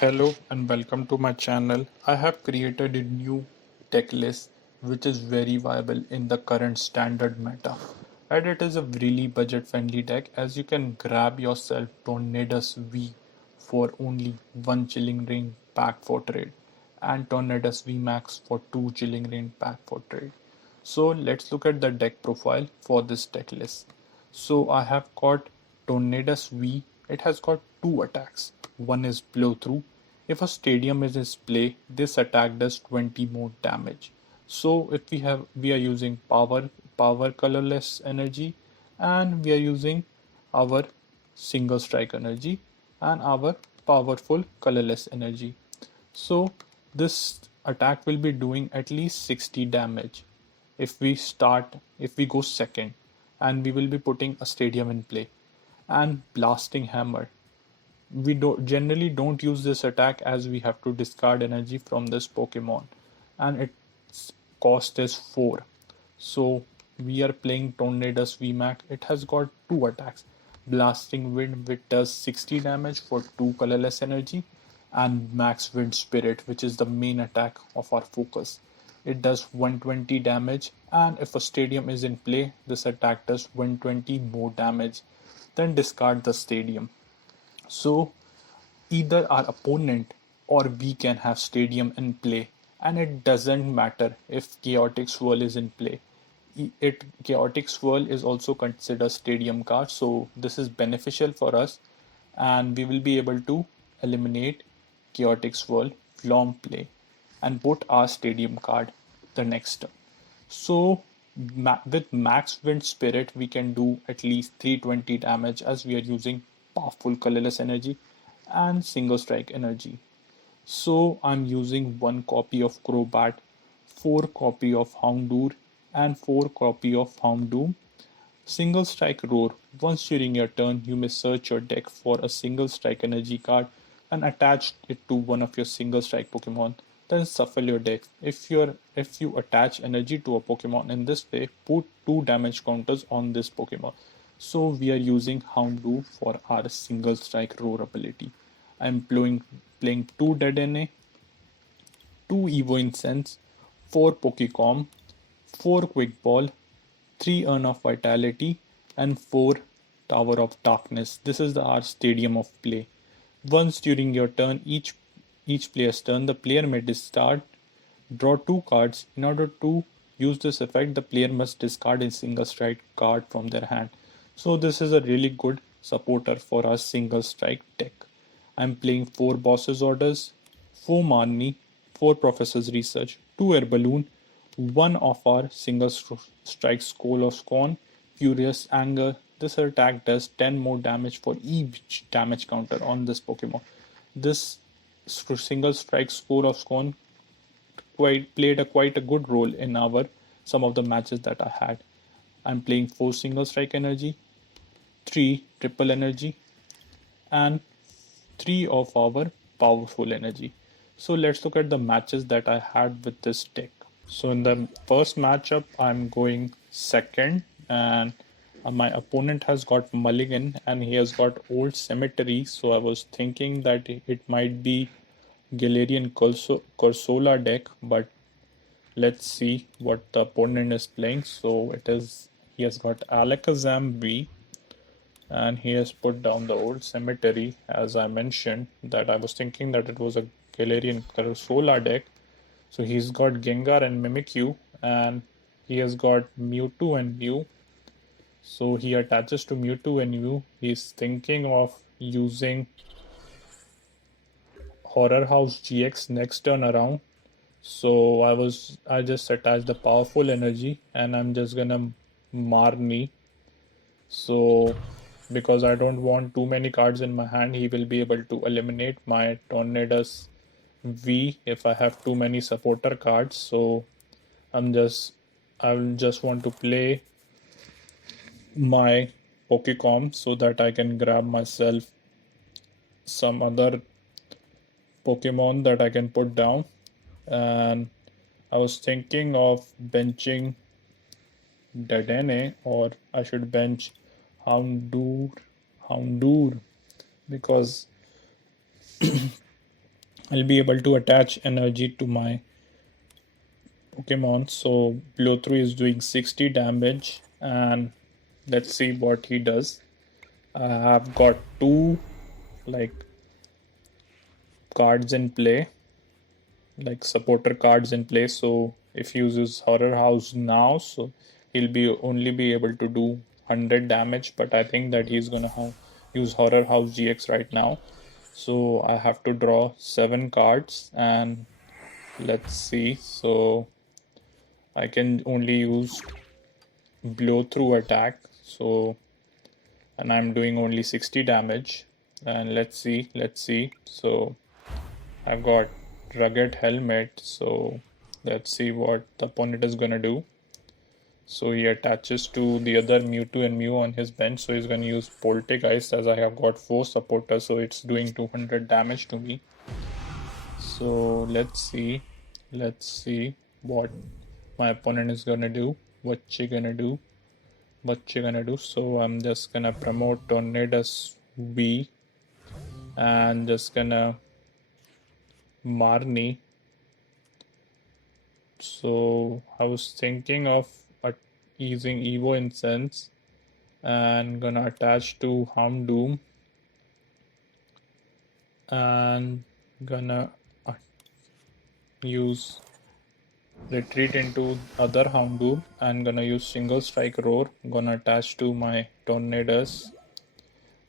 Hello and welcome to my channel. I have created a new deck list which is very viable in the current standard meta. And it is a really budget friendly deck as you can grab yourself Tornadus V for only 1 chilling ring pack for trade and Tornadus VMAX for 2 chilling ring pack for trade. So let's look at the deck profile for this deck list. So I have got Tornadus V. It has got two attacks. One is blow through. If a stadium is in play, this attack does 20 more damage. So if we are using power colorless energy, and we are using our single strike energy and our powerful colorless energy. So this attack will be doing at least 60 damage if we go second, and we will be putting a stadium in play. And blasting hammer, we generally don't use this attack as we have to discard energy from this Pokemon, and its cost is 4. So we are playing Tornadus VMAX. It has got two attacks. Blasting Wind, which does 60 damage for 2 colorless energy, and Max Wind Spirit, which is the main attack of our focus. It does 120 damage, and if a stadium is in play, this attack does 120 more damage. Then discard the stadium. So either our opponent or we can have stadium in play, and it doesn't matter if chaotic swirl is in play. It chaotic swirl is also considered stadium card, so this is beneficial for us, and we will be able to eliminate chaotic swirl from play and put our stadium card the next turn. So with max wind spirit we can do at least 320 damage as we are using powerful colorless energy and single strike energy. So I'm using 1 copy of Crobat, 4 copy of Houndour and 4 copy of Houndoom. Single strike roar. Once during your turn, you may search your deck for a single strike energy card and attach it to one of your single strike Pokemon. Then shuffle your deck. If you attach energy to a Pokemon in this way, put 2 damage counters on this Pokemon. So we are using Houndoom for our single strike roar ability. I'm playing 2 Dedenne, 2 Evo Incense, 4 Pokécom, 4 Quick Ball, 3 Urn of Vitality, and 4 Tower of Darkness. This is our stadium of play. Once during your turn, each player's turn, the player may discard, draw 2 cards. In order to use this effect, the player must discard a single strike card from their hand. So this is a really good supporter for our single strike deck. I'm playing 4 bosses orders, 4 Marnie, 4 Professor's Research, 2 Air Balloon, 1 of our single strike Skull of Scorn, Furious Anger. This attack does 10 more damage for each damage counter on this Pokemon. This single strike Skull of Scorn played quite a good role in our some of the matches that I had. I'm playing 4 single strike energy, 3 triple energy, and 3 of our powerful energy. So let's look at the matches that I had with this deck. So in the first matchup, I'm going second, and my opponent has got Mulligan and he has got Old Cemetery. So I was thinking that it might be Galarian Corsola deck, but let's see what the opponent is playing. So he has got Alakazam V, and he has put down the Old Cemetery. As I mentioned, that I was thinking that it was a Galarian Corsola deck. So he's got Gengar and Mimikyu, and he has got Mewtwo and Mew. So he attaches to Mewtwo and Mew. He's thinking of using Horror House GX next turn around. So I just attached the powerful energy, and I'm just gonna Marnie. So because I don't want too many cards in my hand, he will be able to eliminate my Tornadus V if I have too many supporter cards. So I will just want to play my Pokécom so that I can grab myself some other Pokemon that I can put down. And I was thinking of benching Dedenne, or I should bench Houndour because I'll be able to attach energy to my Pokemon. So blow through is doing 60 damage, and let's see what he does. I have got two like cards in play, like supporter cards in place. So if he uses Horror House now, so he'll be only be able to do 100 damage, but I think that he's gonna use Horror House GX right now. So I have to draw 7 cards, and let's see. So I can only use blow through attack. So and I'm doing only 60 damage, and let's see. So I've got rugged helmet, so let's see what the opponent is gonna do. So he attaches to the other Mewtwo and Mew on his bench, so he's gonna use Poltergeist as I have got 4 supporters, so it's doing 200 damage to me. So let's see what my opponent is gonna do, what she gonna do. So I'm just gonna promote Tornadus V and just gonna Marnie. So I was thinking of using Evo Incense and gonna attach to Houndoom and gonna use retreat into other Houndoom and gonna use single strike roar, gonna attach to my Tornadus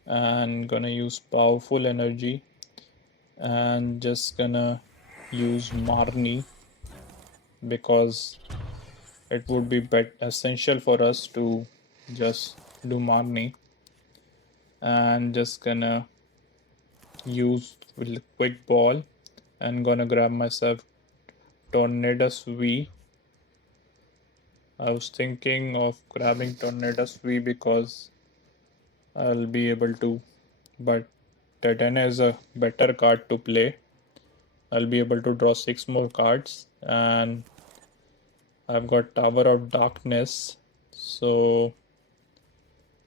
and gonna use powerful energy and just gonna use Marnie because it would be essential for us to just do Marnie, and just gonna use quick ball and gonna grab myself Tornadus V. I was thinking of grabbing Tornadus V because I'll be able to, but Dedenne is a better card to play. I'll be able to draw 6 more cards, and I've got Tower of Darkness, so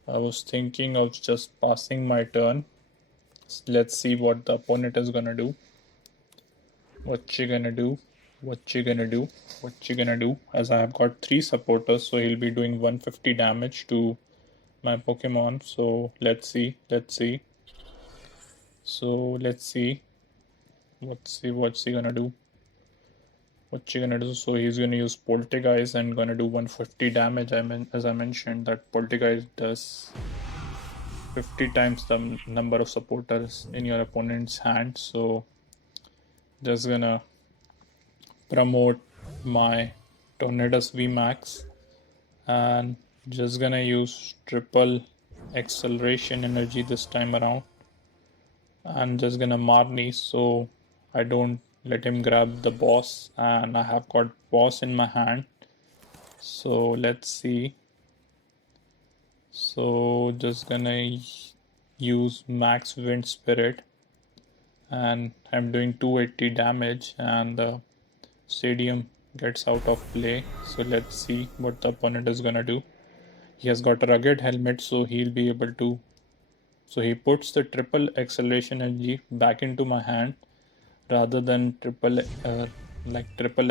I was thinking of just passing my turn. Let's see what the opponent is gonna do. What she gonna do? As I have got 3 supporters, so he'll be doing 150 damage to my Pokemon. So let's see. What's he gonna do? So he's gonna use Poltergeist and gonna do 150 damage. As I mentioned, that Poltergeist does 50 times the number of supporters in your opponent's hand. So just gonna promote my Tornadus VMAX and just gonna use triple acceleration energy this time around. I'm just gonna Marnie so I don't let him grab the boss, and I have got boss in my hand. So let's see. So just gonna use max wind spirit and I'm doing 280 damage and the stadium gets out of play. So let's see what the opponent is gonna do. He has got a rugged helmet, so he'll be able to. So he puts the triple acceleration energy back into my hand rather than triple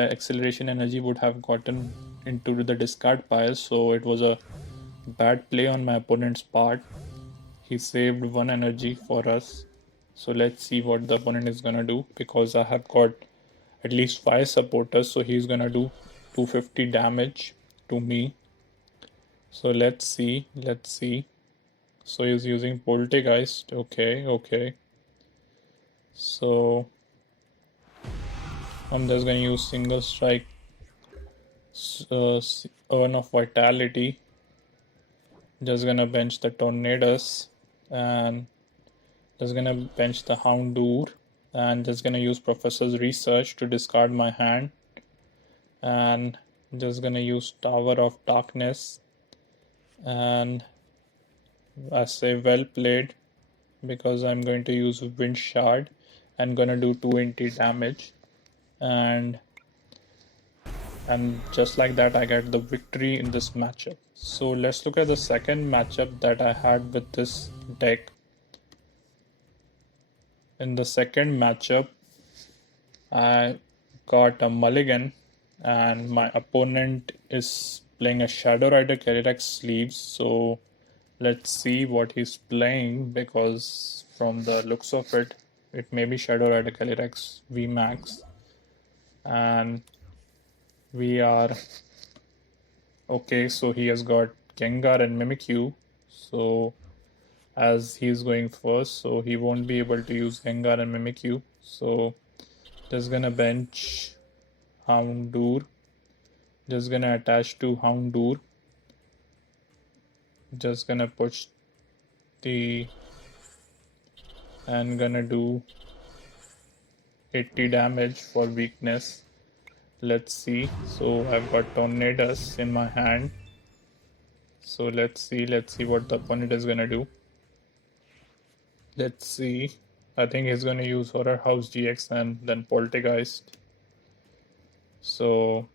acceleration energy would have gotten into the discard pile. So it was a bad play on my opponent's part. He saved 1 energy for us. So let's see what the opponent is gonna do, because I have got at least 5 supporters, so he's gonna do 250 damage to me. So let's see. So he's using Poltergeist. Okay. So I'm just gonna use single strike Urn of Vitality. Just gonna bench the Tornadus and just gonna bench the Houndour and just gonna use Professor's Research to discard my hand, and just gonna use Tower of Darkness, and I say well played because I'm going to use Wind Shard and gonna do 220 damage, and just like that I get the victory in this matchup. So let's look at the second matchup that I had with this deck. In the second matchup I got a mulligan, and my opponent is playing a Shadow Rider Calyrex sleeves. So let's see what he's playing, because from the looks of it, it may be Shadow Rider Calyrex VMAX. And we are okay, so he has got Gengar and Mimikyu. So as he's going first, so he won't be able to use Gengar and Mimikyu. So just gonna bench Houndour. Just gonna attach to Houndour. Just gonna push the and gonna do 80 damage for weakness. Let's see. So I've got Tornadus in my hand. So let's see what the opponent is gonna do. Let's see. I think he's gonna use Horror House GX and then Poltergeist. So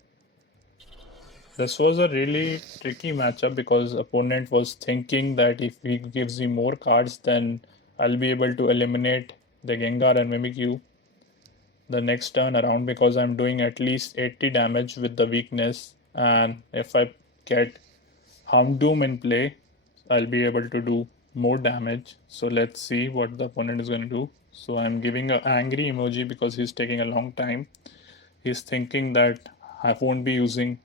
this was a really tricky matchup, because opponent was thinking that if he gives me more cards, then I'll be able to eliminate the Gengar and Mimikyu the next turn around, because I'm doing at least 80 damage with the weakness, and if I get Houndoom in play, I'll be able to do more damage. So let's see what the opponent is going to do. So I'm giving an angry emoji because he's taking a long time. He's thinking that I won't be using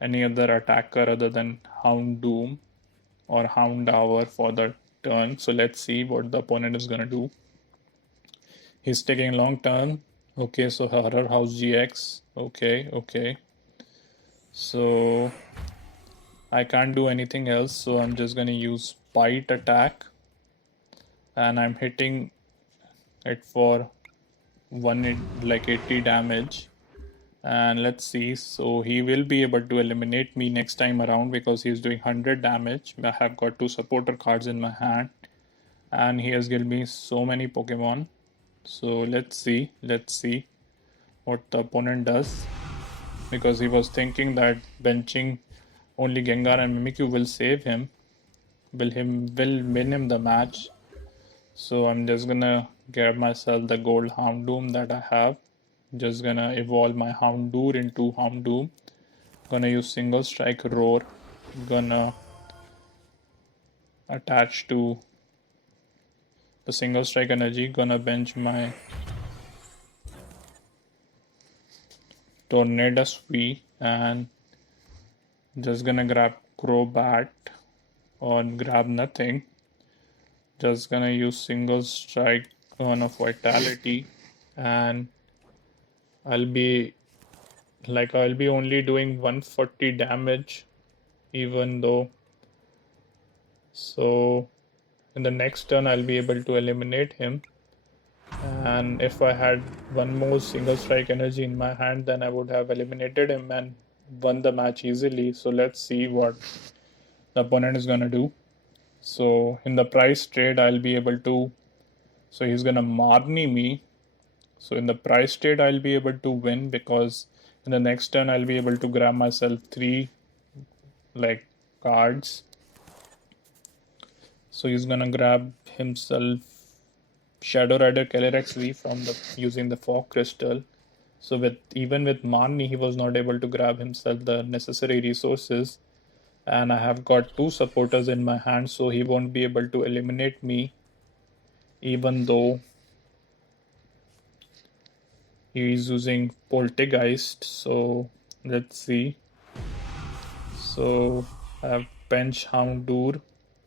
any other attacker other than Houndoom or Houndour for the turn. So let's see what the opponent is going to do. He's taking a long turn. Okay, so Horror House GX. Okay. So I can't do anything else, so I'm just gonna use Bite attack, and I'm hitting it for 80 damage. And let's see, so he will be able to eliminate me next time around because he's doing 100 damage. I have got 2 supporter cards in my hand, and he has given me so many Pokemon. So let's see what the opponent does, because he was thinking that benching only Gengar and Mimikyu will save him, will win him the match. So I'm just gonna grab myself the gold Houndoom that I have. Just gonna evolve my Houndour into Houndoom. Gonna use single strike roar. Gonna attach to the single strike energy. Gonna bench my Tornadus V, and just gonna grab Crobat or grab nothing. Just gonna use single strike Urn of Vitality, and I'll be only doing 140 damage, even though. So in the next turn I'll be able to eliminate him, and if I had one more single strike energy in my hand, then I would have eliminated him and won the match easily. So let's see what the opponent is gonna do. So in the price trade I'll be able to, so he's gonna Marnie me. So in the price trade I'll be able to win, because in the next turn I'll be able to grab myself 3 cards. So he's gonna grab himself Shadow Rider Calyrex V from using the Fog Crystal. So even with Marnie, he was not able to grab himself the necessary resources. And I have got 2 supporters in my hand, so he won't be able to eliminate me, even though he is using Poltergeist. So let's see. So I have bench Houndour,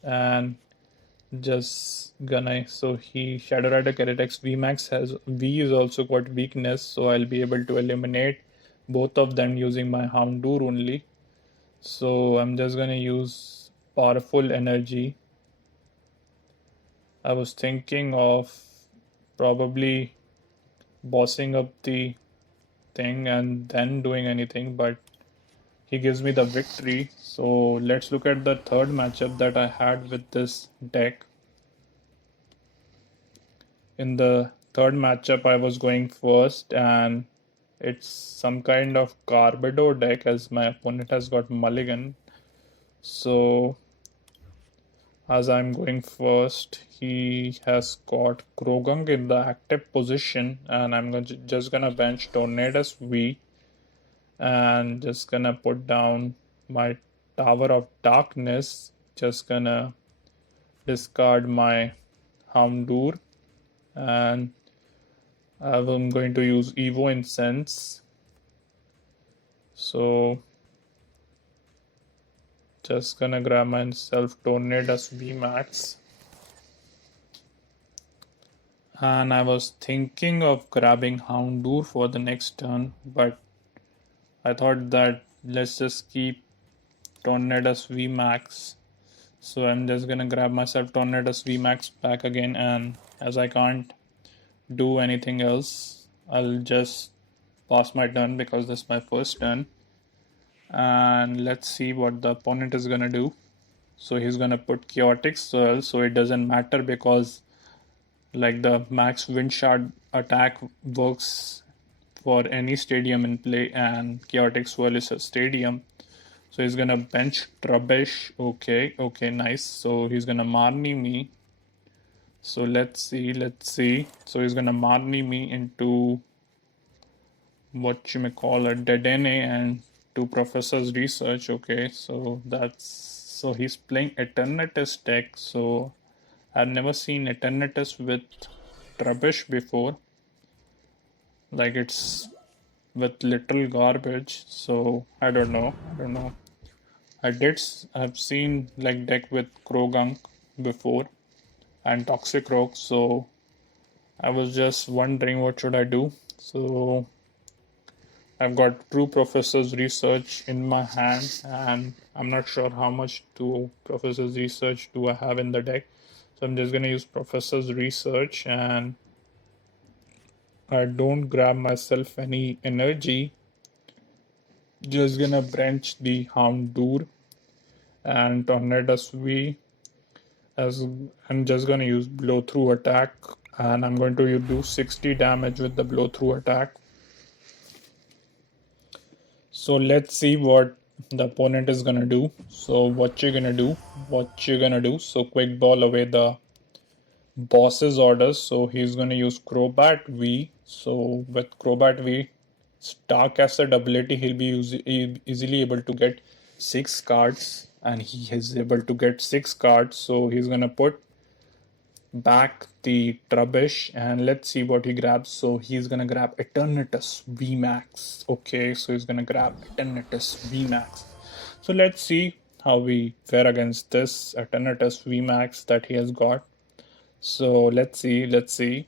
and just gonna, so he Shadow Rider Calyrex VMAX has V is also got weakness, so I'll be able to eliminate both of them using my Houndour only. So I'm just gonna use Powerful Energy. I was thinking of probably bossing up the thing and then doing anything, but he gives me the victory. So let's look at the third matchup that I had with this deck. In the third matchup, I was going first, and it's some kind of Carbado deck, as my opponent has got Mulligan. So As I'm going first, he has got Krogung in the active position, and I'm just gonna bench Tornadus V and just gonna put down my Tower of Darkness. Just gonna discard my Houndour, and I'm going to use Evo Incense. So just gonna grab myself Tornadus VMAX. And I was thinking of grabbing Houndour for the next turn, but I thought that let's just keep Tornadus VMAX. So I'm just gonna grab myself Tornadus VMAX back again, and as I can't do anything else, I'll just pass my turn because this is my first turn. And let's see what the opponent is gonna do. So he's gonna put Chaotic Swirl, so it doesn't matter because like the max wind shard attack works for any stadium in play, and Chaotic Swirl is a stadium. So he's gonna bench Trubbish. Okay, nice. So he's gonna Marnie me. So let's see. So he's gonna Marnie me into what you may call a Dedenne and two Professor's Research. Okay, so he's playing Eternatus deck. So I've never seen Eternatus with Trubbish before. Like it's with little garbage. So I don't know. I've seen like deck with Krogung before and Toxic Rock, so I was just wondering what should I do. So I've got True Professor's Research in my hand, and I'm not sure how much to Professor's Research do I have in the deck. So I'm just gonna use Professor's Research, and I don't grab myself any energy. Just gonna branch the Houndour and Tornadus V, as I'm just gonna use blow through attack, and I'm going to do 60 damage with the blow through attack. So let's see what the opponent is gonna do. So what you're gonna do, so quick ball away the boss's orders. So he's gonna use Crobat V. So with Crobat V Star Acid ability, he'll be easily able to get 6 cards, and he is able to get 6 cards. So he's gonna put back the Trubbish, and let's see what he grabs. So he's gonna grab Eternatus VMAX. Okay, so he's gonna grab Eternatus VMAX. So let's see how we fare against this Eternatus VMAX that he has got. So let's see.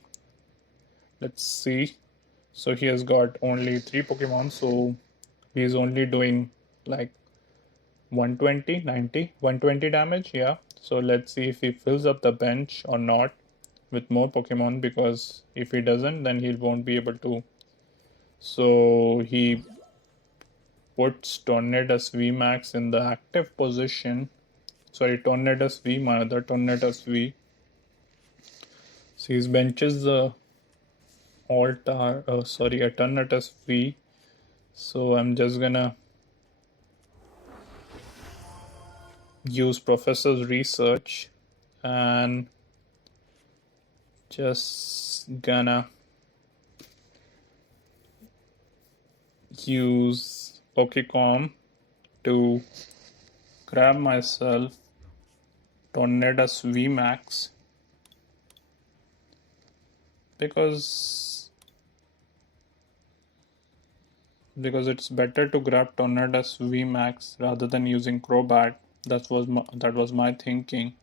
So he has got only 3 Pokemon, so he's only doing like 120, 90, 120 damage. Yeah. So let's see if he fills up the bench or not with more Pokemon, because if he doesn't, then he won't be able to. So he puts Tornadus VMAX in the active position. Sorry, Tornadus V, my other Tornadus V. So he benches the Eternatus V. So I'm just gonna use Professor's Research, and just gonna use Pokémon to grab myself Tornadus VMAX, because it's better to grab Tornadus VMAX rather than using Crobat. That was my thinking,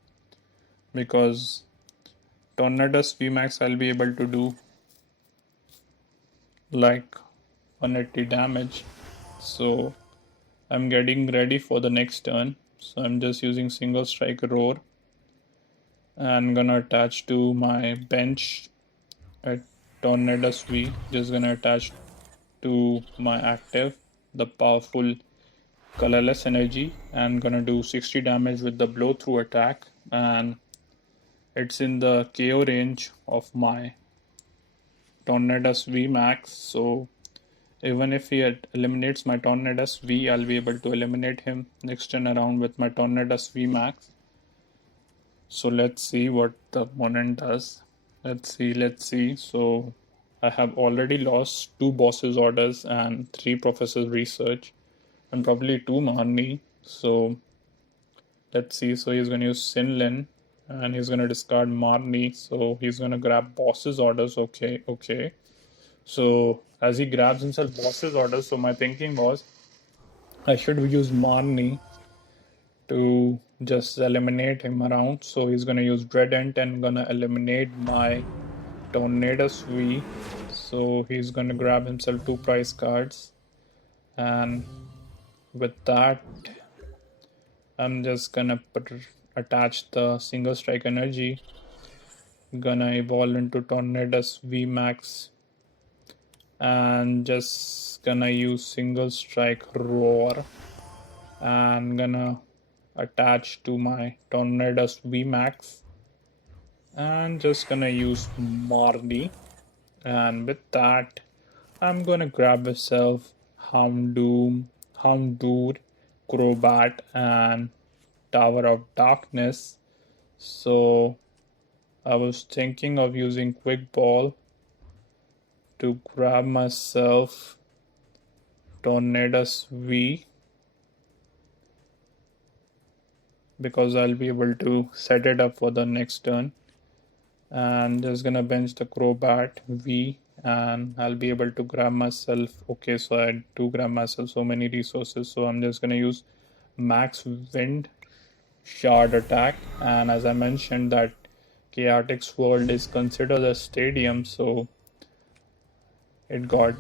because Tornadus VMAX I'll be able to do like 180 damage. So I'm getting ready for the next turn. So I'm just using Single Strike Roar, and gonna attach to my bench at Tornadus V. Just gonna attach to my active the Powerful Colorless Energy, and gonna do 60 damage with the blow through attack, and it's in the KO range of my Tornadus VMAX. So even if he eliminates my Tornadus V, I'll be able to eliminate him next turn around with my Tornadus VMAX. So let's see what the opponent does. Let's see. So I have already lost 2 bosses orders and 3 professors research and probably 2 Marnie. So let's see. So he's going to use Sinlin and he's going to discard Marnie. So he's going to grab boss's orders. Okay. So as he grabs himself boss's orders, so my thinking was I should use Marnie to just eliminate him around. So he's gonna use Dedenne and gonna eliminate my Tornadus V. So he's gonna grab himself 2 prize cards, and with that, I'm just gonna attach the single strike energy. Gonna evolve into Tornadus VMAX and just gonna use single strike roar and gonna attach to my Tornadus VMAX and just gonna use Marnie, and with that I'm gonna grab myself Houndoom, Houndour, Crobat and Tower of Darkness. So I was thinking of using Quick Ball to grab myself Tornadus V because I'll be able to set it up for the next turn. And just gonna bench the Crobat V and I'll be able to grab myself. Okay, so I do grab myself so many resources, so I'm just gonna use max wind shard attack. And as I mentioned that Chaotix World is considered a stadium, so it got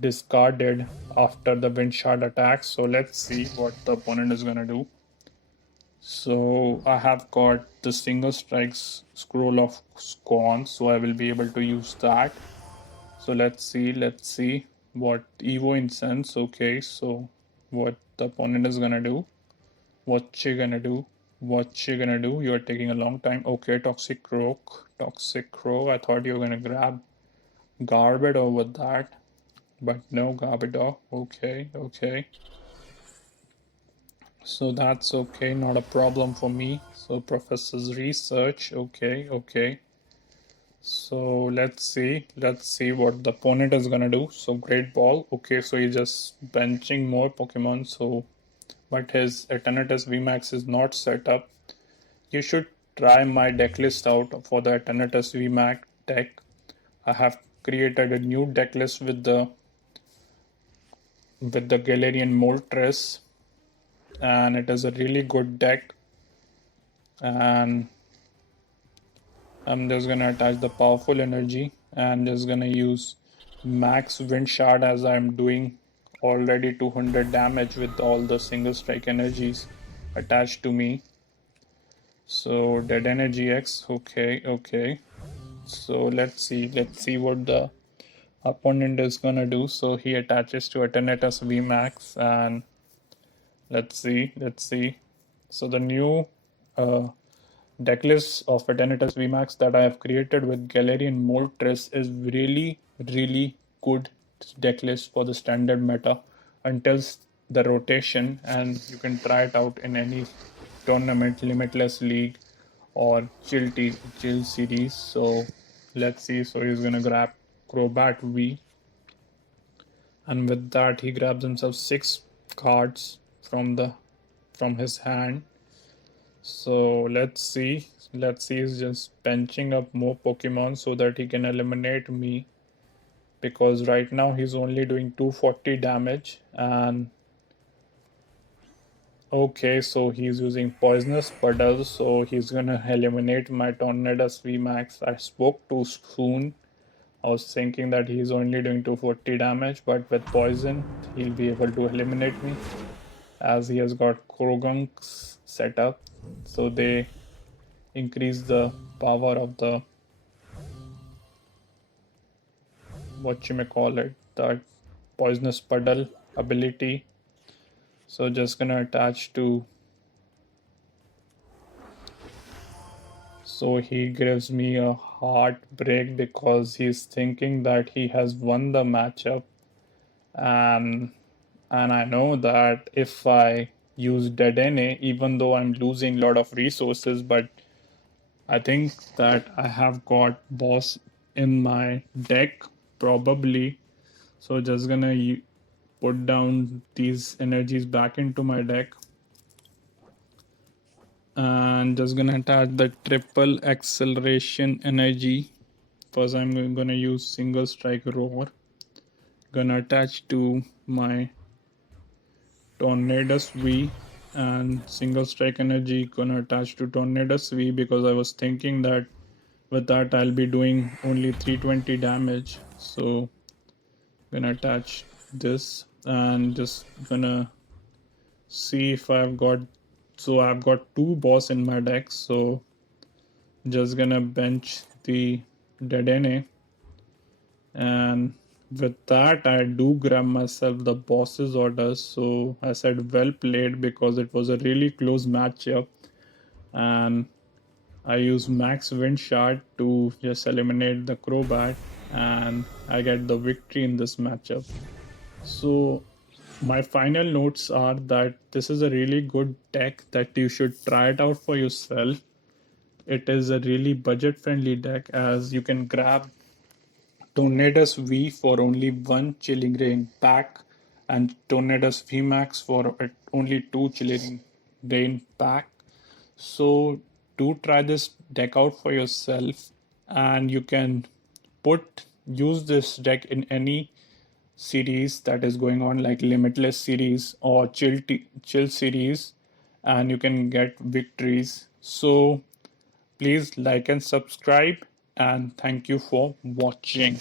discarded after the wind shard attack. So let's see what the opponent is gonna do. So I have got the single strikes scroll of Scorn, so I will be able to use that. So let's see what Evo Incense. Okay, so what the opponent is gonna do. What you gonna do? You are taking a long time. Okay, Toxic Crow. I thought you were gonna grab Garbage over that, but no Garbage. Okay. So that's okay, not a problem for me. So Professor's research, okay. So let's see what the opponent is gonna do. So Great Ball, okay, so he's just benching more Pokemon. So but his Eternatus VMAX is not set up. You should try my deck list out for the Eternatus VMAX deck. I have created a new deck list with the Galarian Moltres, and it is a really good deck. And I'm just gonna attach the powerful energy and just gonna use max wind shard as I'm doing already 200 damage with all the single strike energies attached to me. So Dedenne-GX, okay. So let's see what the opponent is gonna do. So he attaches to Eternatus VMAX and let's see. So the new decklist of Eternatus VMAX that I have created with Galarian Moltres is really good decklist for the standard meta until the rotation, and you can try it out in any tournament, Limitless League or Chill series. So let's see. So he's gonna grab Crobat V, and with that he grabs himself 6 cards from his hand. So let's see. He's just benching up more Pokemon so that he can eliminate me. Because right now he's only doing 240 damage. And okay, so he's using Poisonous Puddle. So he's gonna eliminate my Tornadus VMAX. I spoke too soon. I was thinking that he's only doing 240 damage, but with Poison, he'll be able to eliminate me. As he has got Krogunks set up. So they increase the power of the that poisonous puddle ability. So just gonna attach to, so he gives me a heartbreak because he's thinking that he has won the matchup, and I know that if I use Dedenne, even though I'm losing a lot of resources, but I think that I have got boss in my deck probably. So just gonna put down these energies back into my deck and just gonna attach the triple acceleration energy. First I'm gonna use single strike roar. Gonna attach to my Tornadus V and single strike energy gonna attach to Tornadus V because I was thinking that with that I'll be doing only 320 damage. So gonna attach this and just gonna see if I've got, so I've got two boss in my deck, so just gonna bench the Dedenne, and with that I do grab myself the boss's orders. So I said well played because it was a really close matchup, and I use max wind shard to just eliminate the Crobat, and I get the victory in this matchup. So my final notes are that this is a really good deck that you should try it out for yourself. It is a really budget friendly deck as you can grab Tornadus V for only one Chilling Rain pack and Tornadus VMAX for only two Chilling Rain pack. So do try this deck out for yourself, and you can use this deck in any series that is going on, like Limitless series or Chill series, and you can get victories. So please like and subscribe, and thank you for watching.